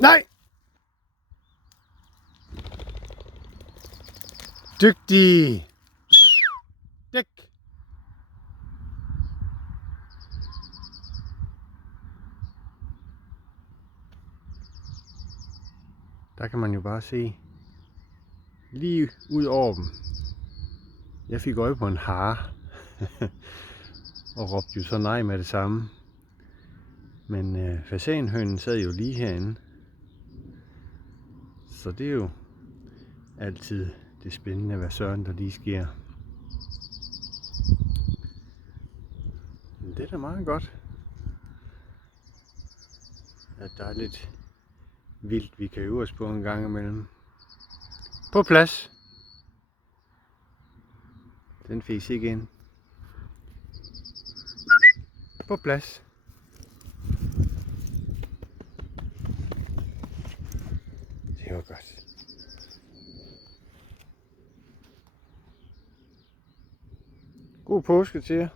Nej! Dygtig! Dæk! Der kan man jo bare se lige ud over dem. Jeg fik øje på en hare og råbte jo så nej med det samme. Men fasanhønen sad jo lige herinde. Så det er jo altid det spændende, hvad søren der lige sker. Men det er da meget godt, at der er lidt vildt, vi kan øve os på en gang imellem. På plads. Den fik ikke ind. På plads. Det var godt. God påske til jer.